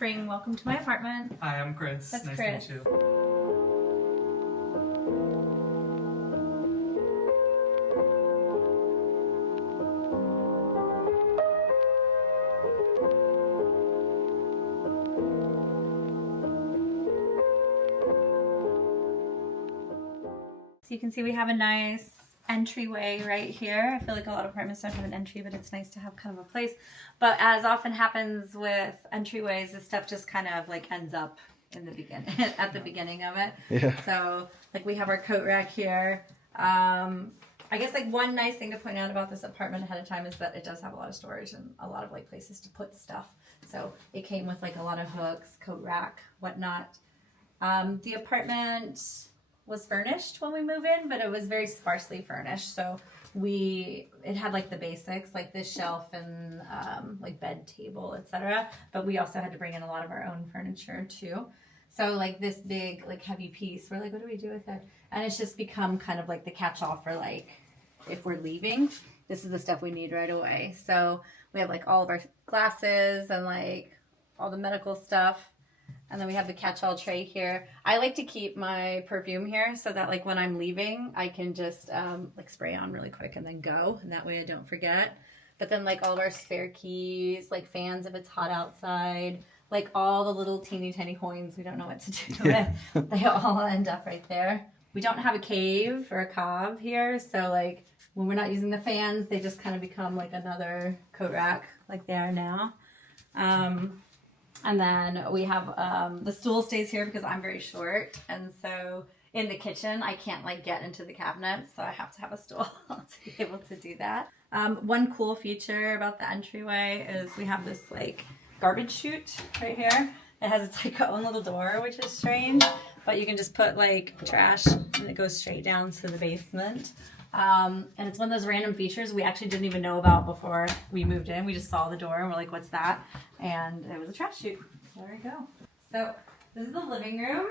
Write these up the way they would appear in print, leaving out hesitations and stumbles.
Spring. Welcome to my apartment. Hi, I'm Kris. That's nice Kris. to meet you. So you can see we have a nice entryway right here. I feel like a lot of apartments don't have an entry, but it's nice to have kind of a place. But as often happens with entryways, this stuff just kind of like ends up in the beginning, at the beginning of it. Yeah. So like we have our coat rack here. I guess like one nice thing to point out about this apartment ahead of time is that it does have a lot of storage and a lot of like places to put stuff. So it came with like a lot of hooks, coat rack, whatnot. The apartment was furnished when we move in, but it was very sparsely furnished. So it had like the basics, like this shelf and like bed, table, etc. But we also had to bring in a lot of our own furniture too. So like this big like heavy piece, we're like, what do we do with it? And it's just become kind of like the catch-all for like if we're leaving, this is the stuff we need right away. So we have like all of our glasses and like all the medical stuff. And then we have the catch-all tray here. I like to keep my perfume here so that like when I'm leaving, I can just like spray on really quick and then go. And that way I don't forget. But then like all of our spare keys, like fans if it's hot outside, like all the little teeny tiny coins we don't know what to do with. They all end up right there. We don't have a cave or a cob here. So like when we're not using the fans, they just kind of become like another coat rack like they are now. And then we have, the stool stays here because I'm very short. And so in the kitchen, I can't like get into the cabinets. So I have to have a stool to be able to do that. One cool feature about the entryway is we have this like garbage chute right here. It has its like own little door, which is strange, but you can just put like trash and it goes straight down to the basement. And it's one of those random features we actually didn't even know about before we moved in. We just saw the door and we're like, what's that? And it was a trash chute. There we go. So this is the living room.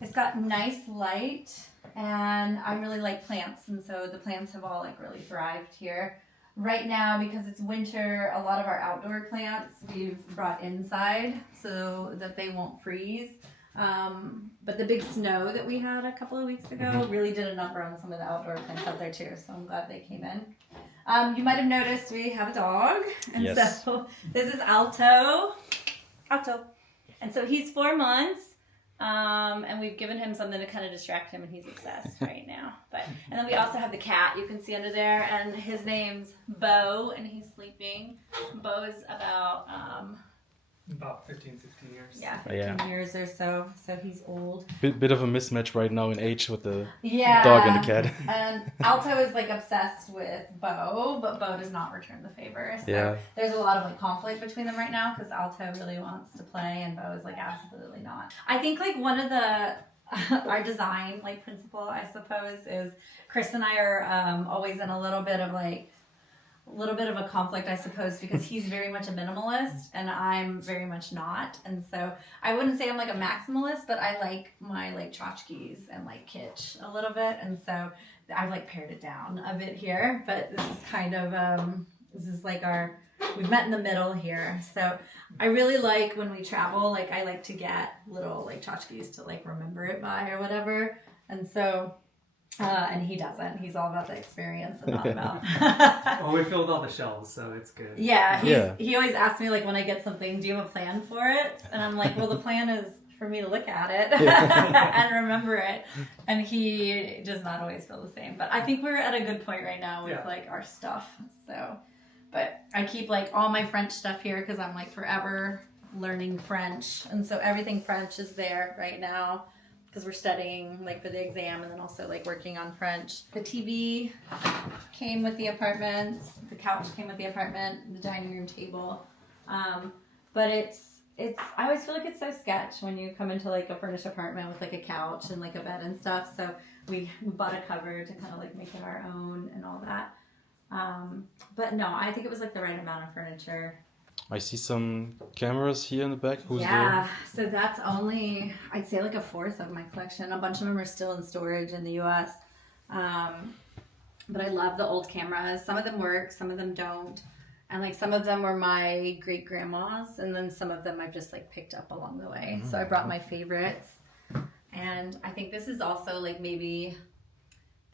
It's got nice light and I really like plants. And so the plants have all like really thrived here. Right now, because it's winter, a lot of our outdoor plants we've brought inside so that they won't freeze. But the big snow that we had a couple of weeks ago really did a number on some of the outdoor plants out there too. So I'm glad they came in. You might have noticed we have a dog. And yes. So this is Alto. And so he's 4 months. And we've given him something to kind of distract him and he's obsessed right now. And then we also have the cat you can see under there and his name's Bo and he's sleeping. Bo is About 15, 16 years. Yeah, 15 years or so. So he's old. Bit of a mismatch right now in age with the dog and the cat. And Alto is like obsessed with Bo, but Bo does not return the favor. So there's a lot of like conflict between them right now because Alto really wants to play and Bo is like absolutely not. I think like one of our design like principle, I suppose, is Kris and I are always in a little bit of a conflict, I suppose, because he's very much a minimalist and I'm very much not. And so I wouldn't say I'm like a maximalist, but I like my like tchotchkes and like kitsch a little bit. And so I've like pared it down a bit here, but this is kind of, this is like we've met in the middle here. So I really like when we travel, like I like to get little like tchotchkes to like remember it by or whatever. And so and he doesn't. He's all about the experience and not about. Well, we filled all the shelves, so it's good. Yeah, he always asks me like when I get something, do you have a plan for it? And I'm like, well, the plan is for me to look at it and remember it. And he does not always feel the same. But I think we're at a good point right now with like our stuff. So, but I keep like all my French stuff here because I'm like forever learning French, and so everything French is there right now. Because we're studying like for the exam and then also like working on French. The TV came with the apartment, the couch came with the apartment, the dining room table. But it's I always feel like it's so sketch when you come into like a furnished apartment with like a couch and like a bed and stuff. So we bought a cover to kind of like make it our own and all that. But no, I think it was like the right amount of furniture. I see some cameras here in the back. Who's there? So that's only, I'd say like a fourth of my collection. A bunch of them are still in storage in the US. But I love the old cameras. Some of them work, some of them don't. And like some of them were my great grandma's, and then some of them I've just like picked up along the way. So I brought my favorites. And I think this is also like maybe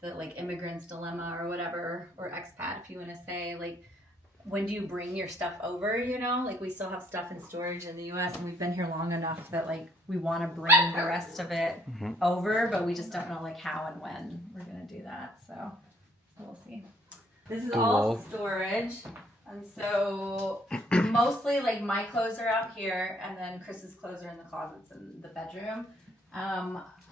the like immigrant's dilemma or whatever, or expat if you want to say, like, when do you bring your stuff over, you know? Like we still have stuff in storage in the US and we've been here long enough that like we want to bring the rest of it over, but we just don't know like how and when we're going to do that. So we'll see. This is all storage. And so mostly like my clothes are out here and then Chris's clothes are in the closets in the bedroom.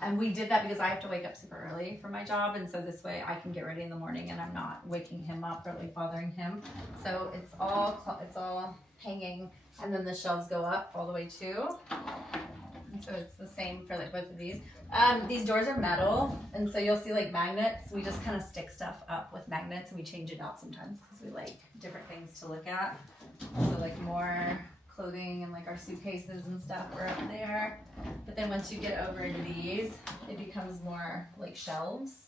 And we did that because I have to wake up super early for my job. And so this way I can get ready in the morning and I'm not waking him up or like bothering him. So it's all hanging, and then the shelves go up all the way too. And so it's the same for like both of these. These doors are metal, and so you'll see like magnets. We just kind of stick stuff up with magnets, and we change it out sometimes because we like different things to look at. So like more clothing and like our suitcases and stuff are up there. But then once you get over to these, it becomes more like shelves.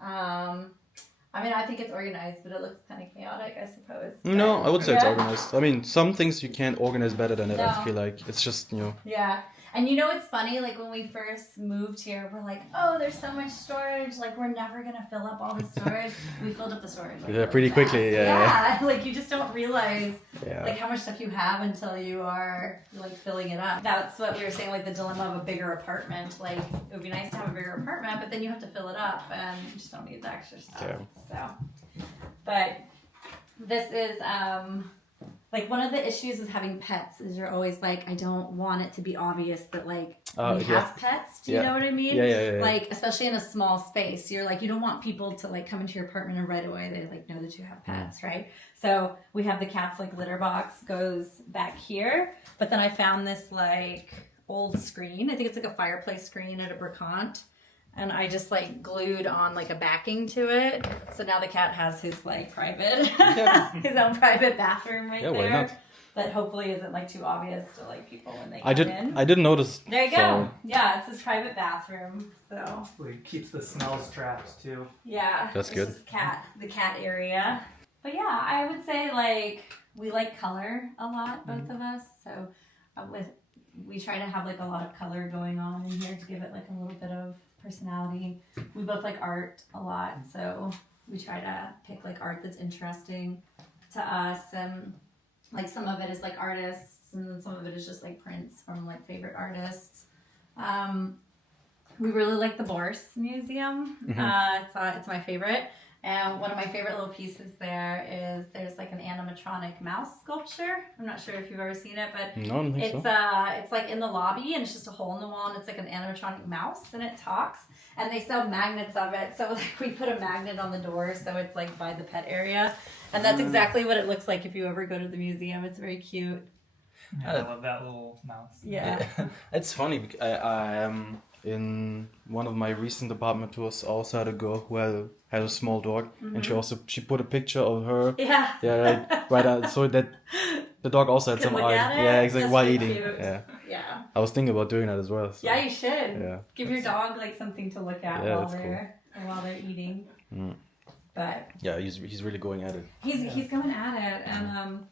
I mean, I think it's organized, but it looks kind of chaotic, I suppose. No, I would say it's organized. I mean, some things you can't organize better than it, I feel like. It's just, you know. Yeah. And you know, it's funny, like when we first moved here, we're like, oh, there's so much storage. Like, we're never going to fill up all the storage. We filled up the storage. Like, yeah, pretty quickly. Yeah. Like, you just don't realize, like, how much stuff you have until you are, like, filling it up. That's what we were saying, like, the dilemma of a bigger apartment. Like, it would be nice to have a bigger apartment, but then you have to fill it up, and you just don't need the extra stuff. Yeah. So, but this is, like, one of the issues with having pets is you're always like, I don't want it to be obvious that, like, we have pets. Do you know what I mean? Yeah. Like, especially in a small space, you're like, you don't want people to, like, come into your apartment and right away they, like, know that you have pets, right? So we have the cat's, like, litter box goes back here. But then I found this, like, old screen. I think it's, like, a fireplace screen at a bricant. And I just like glued on like a backing to it. So now the cat has his like private, his own private bathroom right there. Why not? That hopefully isn't like too obvious to like people when they come in. I didn't notice. There you go. Yeah, it's his private bathroom. So it keeps the smells trapped too. Yeah. That's good. Just the cat area. But yeah, I would say like we like color a lot, both of us. So we try to have like a lot of color going on in here to give it like a little bit of personality. We both like art a lot, so we try to pick like art that's interesting to us, and like some of it is like artists, and then some of it is just like prints from like favorite artists. We really like the Bourse Museum. It's my favorite. And one of my favorite little pieces there's like an animatronic mouse sculpture. I'm not sure if you've ever seen it, but no, I don't think it's like in the lobby, and it's just a hole in the wall, and it's like an animatronic mouse, and it talks. And they sell magnets of it, so like we put a magnet on the door, so it's like by the pet area, and that's exactly what it looks like if you ever go to the museum. It's very cute. Yeah, I love that little mouse. Yeah. It's funny because I am in one of my recent apartment tours. I also had a girl who had a small dog, and she put a picture of her. Yeah. Right. So that the dog also had some art. Yeah, exactly. While eating. Cute. Yeah. Yeah. I was thinking about doing that as well. So. Yeah, you should. Yeah. Give your dog like something to look at while they're eating. But yeah, he's really going at it. He's going at it, and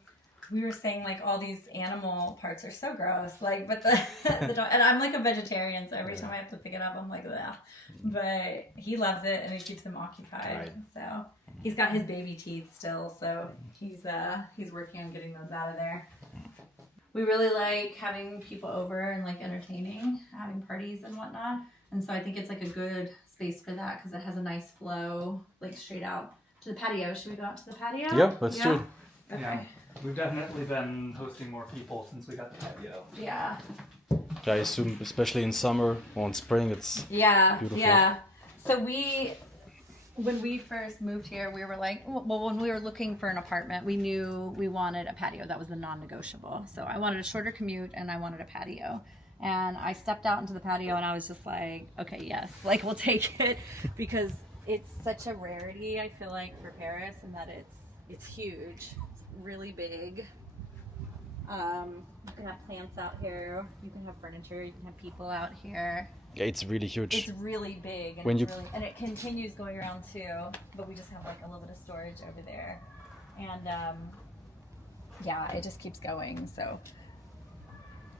we were saying like all these animal parts are so gross, like, but the dog, and I'm like a vegetarian, so every time I have to pick it up, I'm like, ugh. But he loves it, and it keeps him occupied. Right. So he's got his baby teeth still, so he's working on getting those out of there. We really like having people over and like entertaining, having parties and whatnot, and so I think it's like a good space for that because it has a nice flow, like straight out to the patio. Should we go out to the patio? Yeah, let's do it. Okay. Yeah. We've definitely been hosting more people since we got the patio. Yeah. I assume, especially in summer or in spring, it's beautiful. Yeah. So when we first moved here, we were like, well, when we were looking for an apartment, we knew we wanted a patio. That was the non-negotiable. So I wanted a shorter commute, and I wanted a patio. And I stepped out into the patio, and I was just like, okay, yes, like we'll take it, because it's such a rarity, I feel like, for Paris, and that it's huge. Really big. You can have plants out here, you can have furniture, you can have people out here. Yeah, it's really huge. It's really big, and, and it continues going around too, but we just have like a little bit of storage over there. And yeah, it just keeps going. So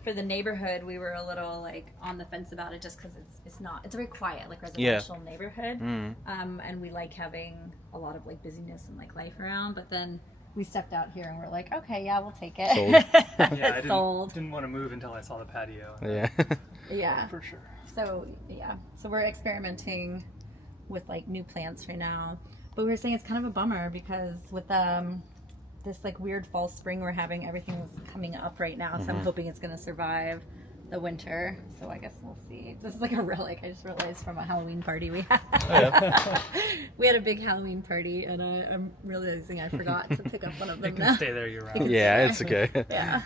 for the neighborhood, we were a little like on the fence about it just because it's very quiet, like residential neighborhood. And we like having a lot of like busyness and like life around. But then we stepped out here and we're like, okay, yeah, we'll take it. Sold. Yeah, I Sold. didn't want to move until I saw the patio. Yeah. Yeah. For sure. So yeah, so we're experimenting with like new plants right now. But we were saying it's kind of a bummer because with this like weird fall spring we're having, everything's coming up right now. So I'm hoping it's gonna survive the winter. So I guess we'll see. This is like a relic. I just realized from a Halloween party we had. Oh, yeah. We had a big Halloween party, and I'm realizing I forgot to pick up one of them It can now. stay there year round. Yeah, it's okay. Yeah.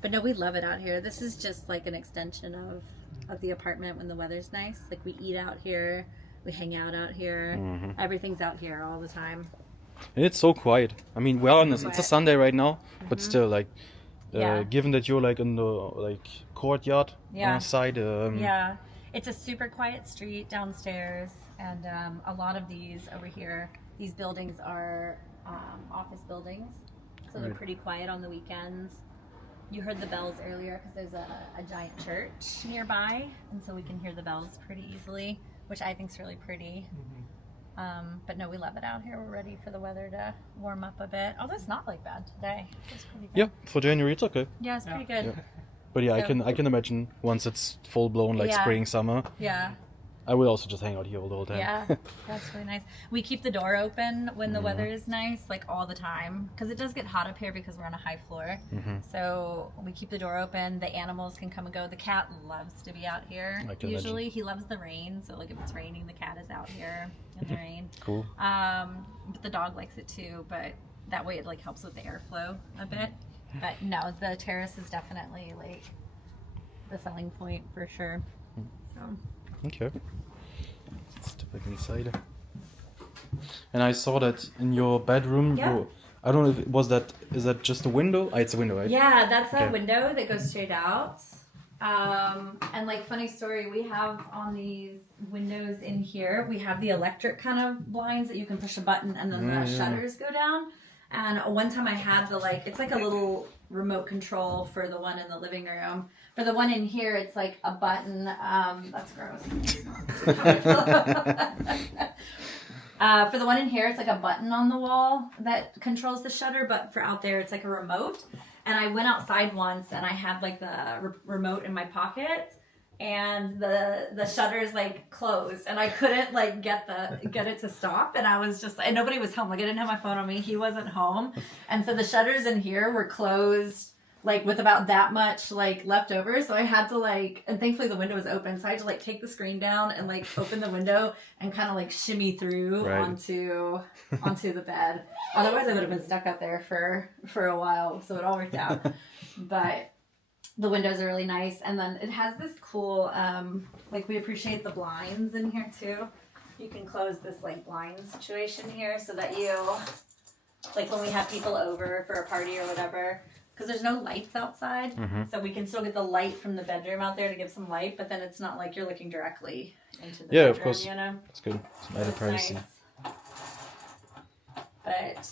But no, we love it out here. This is just like an extension of the apartment when the weather's nice. Like we eat out here, we hang out here. Everything's out here all the time. And it's so quiet. I mean, we're on it's a Sunday right now, but still, like, Yeah. given that you're like in the like courtyard side. Yeah, it's a super quiet street downstairs, and a lot of these over here, these buildings are office buildings, so they're pretty quiet on the weekends. You heard the bells earlier because there's a giant church nearby, and so we can hear the bells pretty easily, which I think is really pretty. But no, we love it out here. We're ready for the weather to warm up a bit. Although it's not like bad today. It's pretty good. Yeah, for January it's okay. Yeah, it's pretty good. Yeah. But yeah, So- I can imagine once it's full blown like Yeah. spring, summer, Yeah. I will also just hang out here all the whole time. Yeah, that's really nice. We keep the door open when the weather is nice, like all the time, because it does get hot up here because we're on a high floor. So we keep the door open. The animals can come and go. The cat loves to be out here. I can Usually he loves the rain, so like if it's raining, the cat is out here in the rain. Cool. But the dog likes it too. But that way it like helps with the airflow a bit. But no, the terrace is definitely like the selling point for sure. So. Okay. Let's step back inside. And I saw that in your bedroom. Yeah. I don't know if it was that. Is that just a window? It's a window, right? Yeah, that's a Okay. window that goes straight out. And like funny story, we have on these windows in here, we have the electric kind of blinds that you can push a button and then the shutters go down. And one time I had it's like a little remote control for the one in the living room. For the one in here, it's like a button. That's gross. For the one in here, it's like a button on the wall that controls the shutter, but for out there, it's like a remote. And I went outside once, and I had like the remote in my pocket, and the shutters like closed, and I couldn't like get it to stop. And I was just, and nobody was home. Like I didn't have my phone on me. He wasn't home, and so the shutters in here were closed, like with about that much like left over. So I had to like, and thankfully the window was open, so I had to like take the screen down and like open the window and kind of like shimmy through onto the bed. Otherwise I would have been stuck up there for a while. So it all worked out. But the windows are really nice, and then it has this cool like we appreciate the blinds in here too. You can close this like blind situation here so that you, like when we have people over for a party or whatever, because there's no lights outside, so we can still get the light from the bedroom out there to give some light, but then it's not like you're looking directly into the bedroom, of course. you know? That's good. It's added It's privacy. nice. But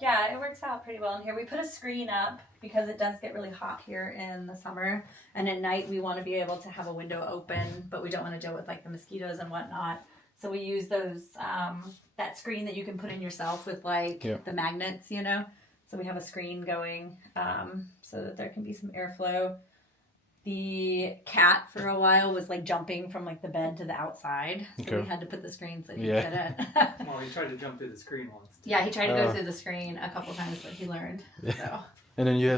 yeah, it works out pretty well in here. We put a screen up because it does get really hot here in the summer, and at night we want to be able to have a window open, but we don't want to deal with like the mosquitoes and whatnot. So we use those that screen that you can put in yourself with like the magnets, you know. So we have a screen going so that there can be some airflow. The cat for a while was like jumping from like the bed to the outside, so we had to put the screen so he could get it. Well, he tried to jump through the screen once. Yeah, he tried to go through the screen a couple times, but he learned. So. And then you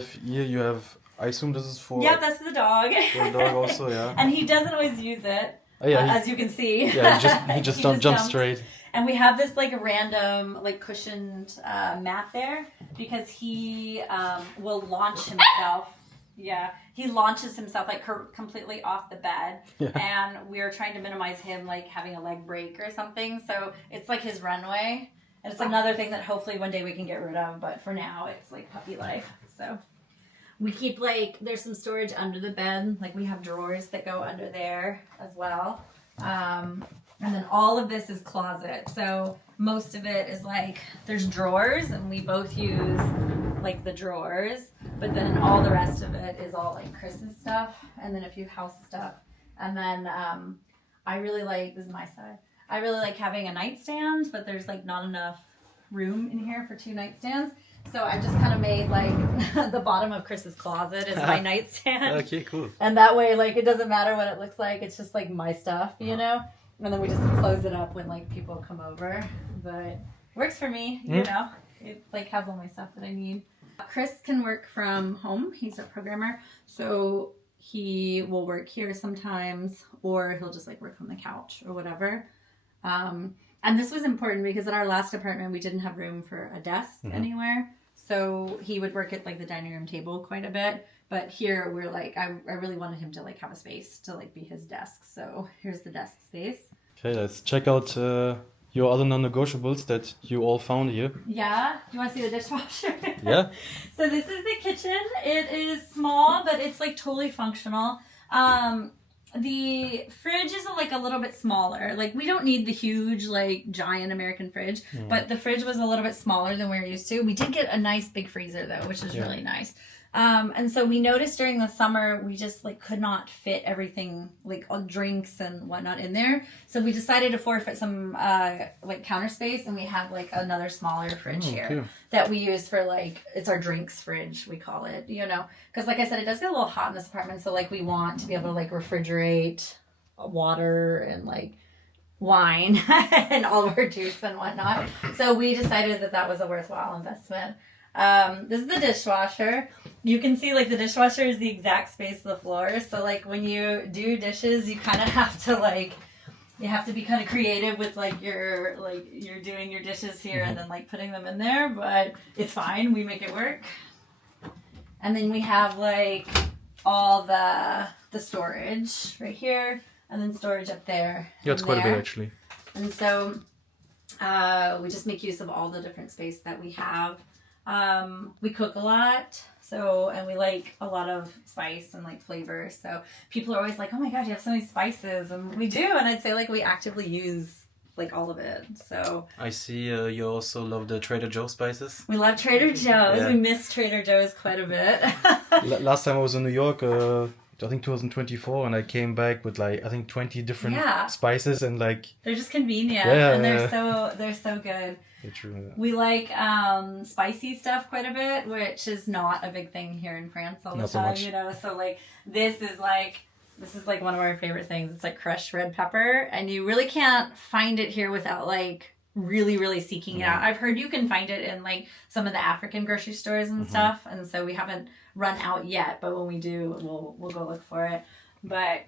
have. I assume this is for. Yeah, that's the dog. For the dog also, yeah. And he doesn't always use it, Oh, yeah, as you can see. Yeah, he just don't jump jumps. straight. And we have this like random like cushioned mat there because he will launch himself. Yeah, he launches himself like completely off the bed, and we're trying to minimize him like having a leg break or something. So it's like his runway, and it's another thing that hopefully one day we can get rid of. But for now, it's like puppy life. So we keep like there's some storage under the bed. Like we have drawers that go under there as well. And then all of this is closet. So most of it is like, there's drawers and we both use like the drawers, but then all the rest of it is all like Kris's stuff and then a few house stuff. And then I really like, this is my side, I really like having a nightstand, but there's like not enough room in here for 2 nightstands. So I just kind of made like the bottom of Kris's closet is my nightstand. Okay, cool. And that way, like, it doesn't matter what it looks like. It's just like my stuff, you know? And then we just close it up when like people come over. But works for me, you know? It like has all my stuff that I need. Kris can work from home. He's a programmer. So he will work here sometimes, or he'll just like work on the couch or whatever. And this was important because at our last apartment, we didn't have room for a desk anywhere. So he would work at like the dining room table quite a bit. But here we're like, I really wanted him to like have a space to like be his desk. So here's the desk space. Okay, let's check out your other non-negotiables that you all found here. Yeah, do you want to see the dishwasher? Yeah. So this is the kitchen. It is small, but it's like totally functional. The fridge is like a little bit smaller. Like we don't need the huge, like giant American fridge, but the fridge was a little bit smaller than we were used to. We did get a nice big freezer though, which is really nice. And so we noticed during the summer, we just like could not fit everything like all drinks and whatnot in there. So we decided to forfeit some like counter space, and we have like another smaller fridge here that we use for like, it's our drinks fridge, we call it, you know, because like I said, it does get a little hot in this apartment. So like we want to be able to like refrigerate water and like wine and all of our juice and whatnot. So we decided that that was a worthwhile investment. This is the dishwasher. You can see like the dishwasher is the exact space of the floor. So like when you do dishes, you kind of have to like, you have to be kind of creative with like you're doing your dishes here and then like putting them in there, but it's fine. We make it work. And then we have like all the storage right here and then storage up there. Yeah, it's quite a bit actually. And so we just make use of all the different space that we have. We cook a lot, and we like a lot of spice and like flavor. So people are always like, "Oh my God, you have so many spices," and we do. And I'd say like we actively use like all of it. So I see you also love the Trader Joe's spices. We love Trader Joe's. Yeah. We miss Trader Joe's quite a bit. Last time I was in New York, I think 2024, and I came back with like I think 20 different spices, and like they're just convenient and they're so good. True, yeah. We like spicy stuff quite a bit, which is not a big thing here in France all the time, you know. So like this is like one of our favorite things. It's like crushed red pepper, and you really can't find it here without like really seeking it out. I've heard you can find it in like some of the African grocery stores and stuff, and so we haven't run out yet, but when we do, we'll go look for it. But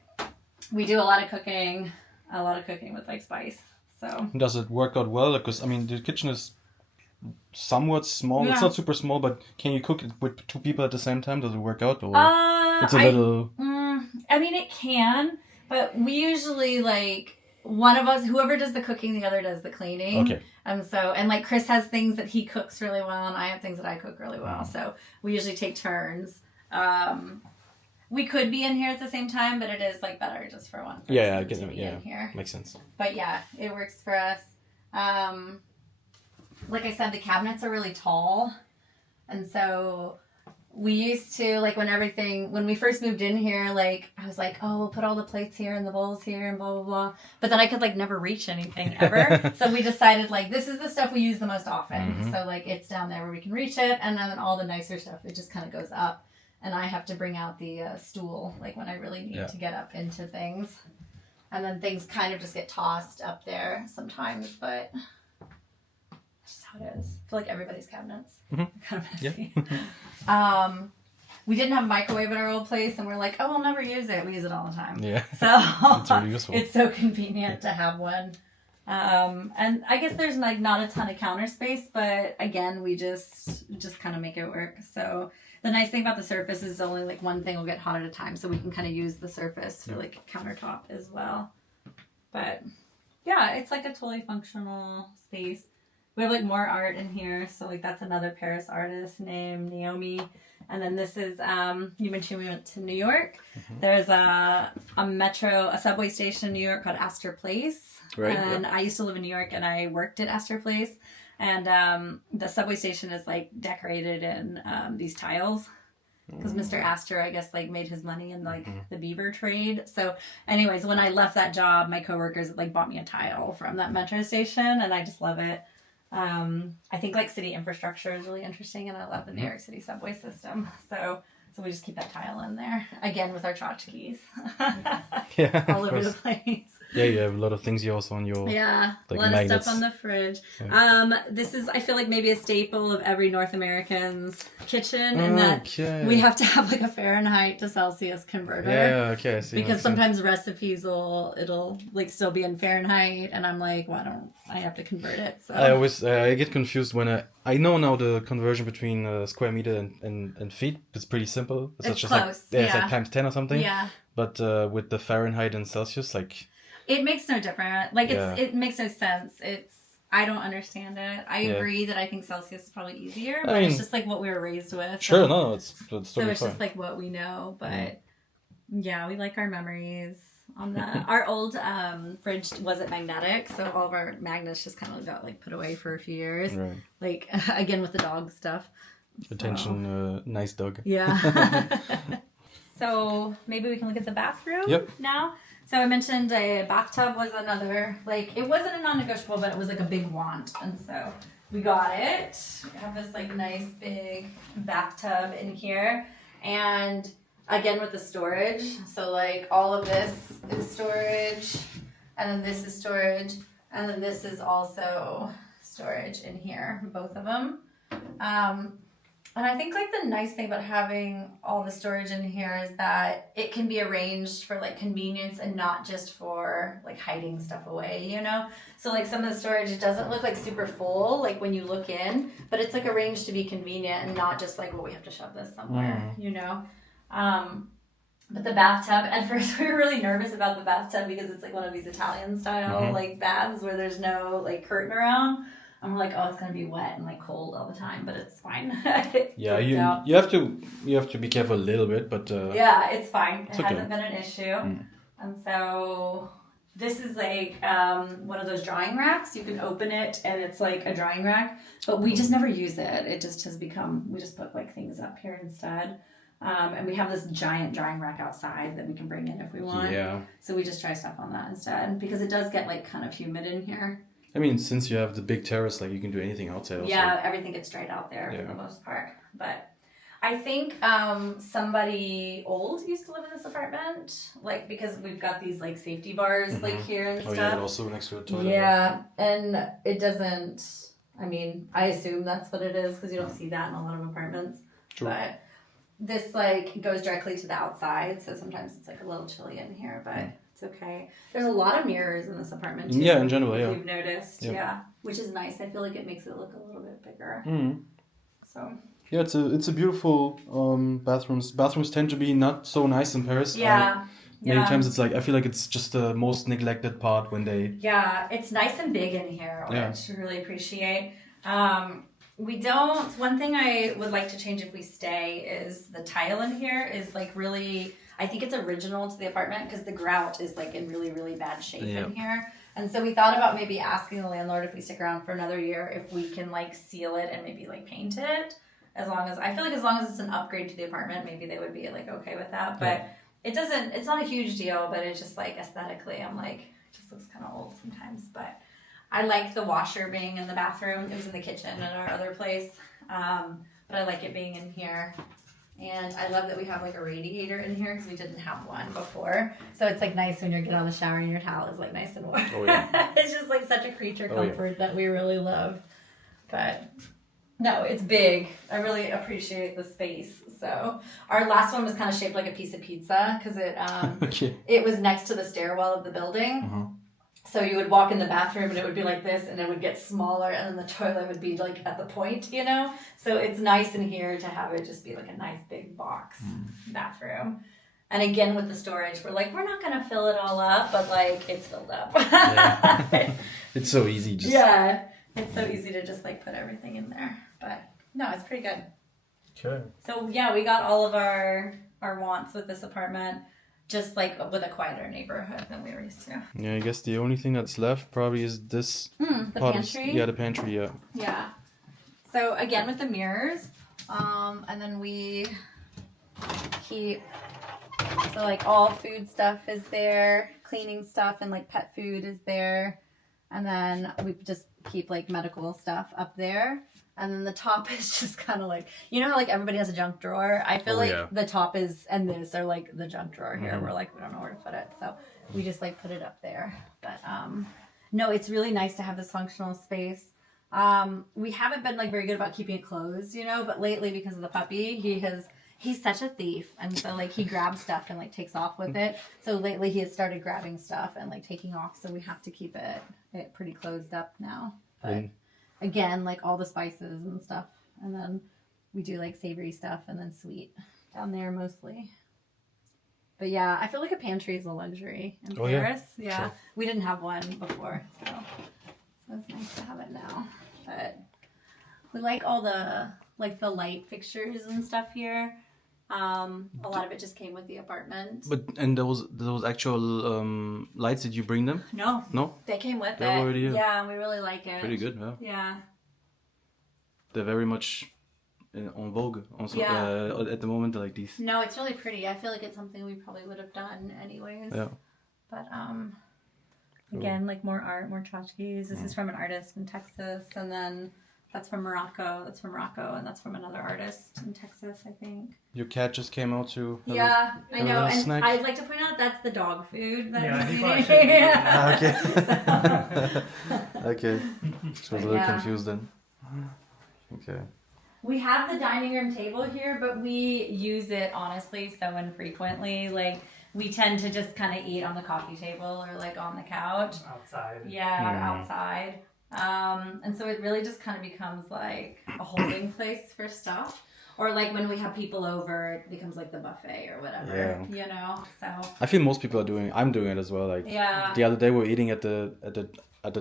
we do a lot of cooking with like spice. So does it work out well? Because I mean, the kitchen is somewhat small. Yeah. It's not super small, but can you cook it with 2 people at the same time? Does it work out, or it's a little? I mean, it can, but we usually like one of us, whoever does the cooking, the other does the cleaning. Okay. And like Kris has things that he cooks really well, and I have things that I cook really well. So we usually take turns. We could be in here at the same time, but it is like better just for one person I get to be in here. Makes sense. But yeah, it works for us. Like I said, the cabinets are really tall, and so we used to like when we first moved in here, like I was like, oh, we'll put all the plates here and the bowls here and blah blah blah. But then I could like never reach anything ever. So we decided like this is the stuff we use the most often. So like it's down there where we can reach it, and then all the nicer stuff it just kind of goes up. And I have to bring out the stool, like when I really need to get up into things. And then things kind of just get tossed up there sometimes, but that's just how it is. I feel like everybody's cabinets are kind of messy. Yeah. We didn't have a microwave at our old place, and we're like, oh, we'll never use it. We use it all the time. Yeah. So it's really useful. It's so convenient to have one. And I guess there's like not a ton of counter space, but again, we just kind of make it work. So the nice thing about the surface is only like one thing will get hot at a time, so we can kind of use the surface for like countertop as well. But yeah, it's like a totally functional space. We have like more art in here, so like that's another Paris artist named Naomi, And then this is, you mentioned we went to New York. There's a subway station in New York called Astor Place. Right, And I used to live in New York and I worked at Astor Place. And the subway station is like decorated in these tiles. Because Mr. Astor, I guess, like made his money in like the beaver trade. So anyways, when I left that job, my coworkers like bought me a tile from that metro station and I just love it. I think like city infrastructure is really interesting and I love the New York City subway system. So we just keep that tile in there. Again, with our tchotchkes. Yeah, all over the place. Yeah, you have a lot of things here also on your like a lot magnets. of stuff on the fridge. Yeah. This is, I feel like maybe a staple of every North American's kitchen, in that we have to have like a Fahrenheit to Celsius converter. Yeah, okay, I see. Because sometimes recipes it'll like still be in Fahrenheit, and I'm like, why don't I have to convert it? So I always I get confused when I know now the conversion between square meter and feet. It's pretty simple. It's just close. Like it's like times 10 or something. Yeah. But with the Fahrenheit and Celsius, like. It makes no difference. Like it makes no sense. I don't understand it. I agree that I think Celsius is probably easier, but it's just like what we were raised with. Sure, no, it's totally so it's fine. just like what we know. But yeah, we like our memories on the. Our old fridge wasn't magnetic, so all of our magnets just kind of got like put away for a few years. Right. Like again with the dog stuff. Attention, nice dog. Yeah. So maybe we can look at the bathroom now. So I mentioned a bathtub was another, like, it wasn't a non-negotiable, but it was like a big want. And so we got it. We have this like nice big bathtub in here. And again with the storage. So like all of this is storage. And then this is storage. And then this is also storage in here, both of them. And I think like the nice thing about having all the storage in here is that it can be arranged for like convenience and not just for like hiding stuff away, you know? So like some of the storage, it doesn't look like super full, like when you look in, but it's like arranged to be convenient and not just like, well, we have to shove this somewhere, you know? But the bathtub, at first we were really nervous about the bathtub because it's like one of these Italian style like baths where there's no like curtain around. And we're like, oh, it's gonna be wet and like cold all the time, but it's fine. Yeah, you have to be careful a little bit, but yeah, it's fine. It okay. hasn't been an issue. And so this is like one of those drying racks. You can open it and it's like a drying rack, but we just never use it. It just has become, we just put like things up here instead. And we have this giant drying rack outside that we can bring in if we want. Yeah. So we just try stuff on that instead because it does get like kind of humid in here. I mean, since you have the big terrace, like you can do anything outside also. Yeah, everything gets dried out there for the most part. But I think somebody old used to live in this apartment, like because we've got these like safety bars like here and stuff. Oh yeah, and also next to the toilet. Yeah, and it doesn't. I mean, I assume that's what it is because you don't see that in a lot of apartments. True. But this like goes directly to the outside, so sometimes it's like a little chilly in here, but. Okay. There's a lot of mirrors in this apartment too. Yeah, in general, yeah. You've noticed, which is nice. I feel like it makes it look a little bit bigger. So. Yeah, it's a beautiful bathrooms. Bathrooms tend to be not so nice in Paris. Yeah. Many times it's like I feel like it's just the most neglected part when they. Yeah, it's nice and big in here, which I really appreciate. We don't. One thing I would like to change if we stay is the tile in here is like really. I think it's original to the apartment because the grout is like in really, really bad shape in here. And so we thought about maybe asking the landlord if we stick around for another year, if we can like seal it and maybe like paint it. As long as it's an upgrade to the apartment, maybe they would be like okay with that. But it's not a huge deal, but it's just like aesthetically, I'm like, it just looks kind of old sometimes. But I like the washer being in the bathroom. It was in the kitchen at our other place. But I like it being in here. And I love that we have like a radiator in here because we didn't have one before. So it's like nice when you get out of the shower and your towel is like nice and warm. Oh, yeah. It's just like such a creature comfort that we really love. But no, it's big. I really appreciate the space. So our last one was kind of shaped like a piece of pizza because it was next to the stairwell of the building. So you would walk in the bathroom and it would be like this and it would get smaller and then the toilet would be like at the point, you know? So it's nice in here to have it just be like a nice big box bathroom. And again, with the storage, we're like, we're not going to fill it all up, but like it's filled up. It's so easy. Yeah, it's so easy to just like put everything in there. But no, it's pretty good. Okay. So yeah, we got all of our wants with this apartment, just like with a quieter neighborhood than we were used to. Yeah, I guess the only thing that's left probably is this The part pantry. yeah, the pantry. Yeah. Yeah. So again with the mirrors, and then we keep, so like all food stuff is there, cleaning stuff and like pet food is there, and then we just keep like medical stuff up there. And then the top is just kind of like, you know how like everybody has a junk drawer? I feel the top is, and this are like the junk drawer here. We're like, we don't know where to put it. So we just like put it up there. But no, it's really nice to have this functional space. We haven't been like very good about keeping it closed, you know, but lately because of the puppy, he's such a thief. And so like he grabs stuff and like takes off with it. So lately he has started grabbing stuff and like taking off. So we have to keep it pretty closed up now. But again, like all the spices and stuff. And then we do like savory stuff and then sweet down there mostly. But yeah, I feel like a pantry is a luxury in Paris. Yeah. Sure. We didn't have one before. So it's nice to have it now. But we like all the light fixtures and stuff here. A lot of it just came with the apartment. But and those actual lights, did you bring them? No, they came with They're it. already here. Yeah, and we really like it. Pretty good, yeah. Yeah. They're very much en vogue also, at the moment, like these. No, it's really pretty. I feel like it's something we probably would have done anyways. Yeah. But again, like more art, more tchotchkes. This is from an artist in Texas, and then that's from Morocco. That's from Morocco, and that's from another artist in Texas, I think. Your cat just came out to I know, and snack. I'd like to point out that's the dog food that he's he eating. Okay. Okay. She was a little confused then. Okay. We have the dining room table here, but we use it honestly so infrequently. Like we tend to just kind of eat on the coffee table or like on the couch. Outside. Yeah, outside. And so it really just kind of becomes like a holding place for stuff. Or like when we have people over, it becomes like the buffet or whatever, you know? So I feel most people I'm doing it as well. Like the other day we were eating at the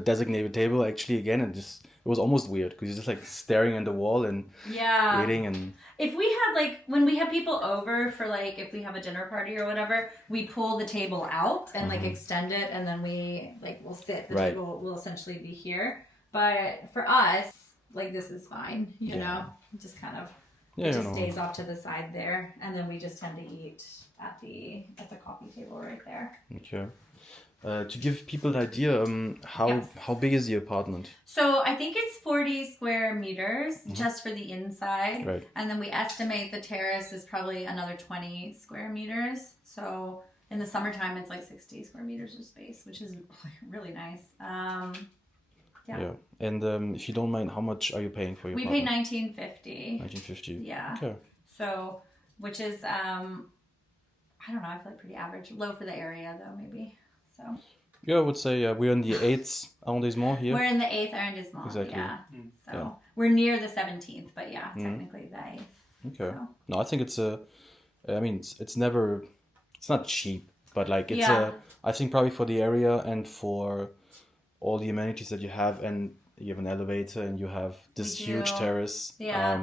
designated table actually again, and just it was almost weird because you're just like staring at the wall and eating. And if we had like when we have people over for like if we have a dinner party or whatever, we pull the table out and like extend it, and then we like we'll sit. The table will essentially be here. But for us, like this is fine, you know, just kind of. It just stays off to the side there, and then we just tend to eat at the coffee table right there. Okay. To give people an idea, how big is the apartment? So I think it's 40 square meters just for the inside, right. And then we estimate the terrace is probably another 20 square meters. So in the summertime, it's like 60 square meters of space, which is really nice. Yeah. And if you don't mind, how much are you paying for your apartment? We paid $19.50. $19.50. Yeah. Okay. So, which is, I don't know, I feel like pretty average. Low for the area, though, maybe. So. Yeah, I would say we're in the 8th Arrondissement here. We're in the 8th Arrondissement. Exactly. Yeah. So, we're near the 17th, but yeah, technically the 8th. Okay. So. No, I think it's it's not cheap, but like it's I think probably for the area and for all the amenities that you have, and you have an elevator and you have this huge terrace. Yeah.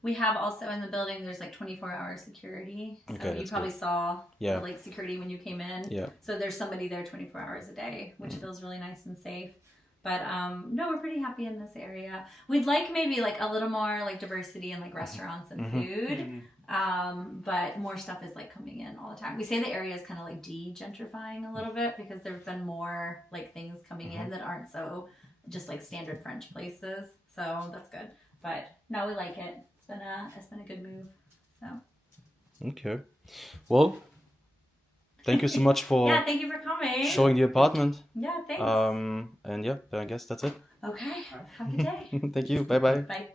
We have also in the building, there's like 24-hour security. So you probably saw the like security when you came in. Yeah. So there's somebody there 24 hours a day, which feels really nice and safe. But no, we're pretty happy in this area. We'd like maybe like a little more like diversity in like restaurants and food. But more stuff is like coming in all the time. We say the area is kind of like de-gentrifying a little bit because there's been more like things coming in that aren't so just like standard French places. So that's good. But no, we like it. It's been a good move. So. Okay. Well, thank you so much for thank you for coming. Showing the apartment. Yeah, thanks. And I guess that's it. Okay. Have a good day. Thank you. Bye-bye. Bye.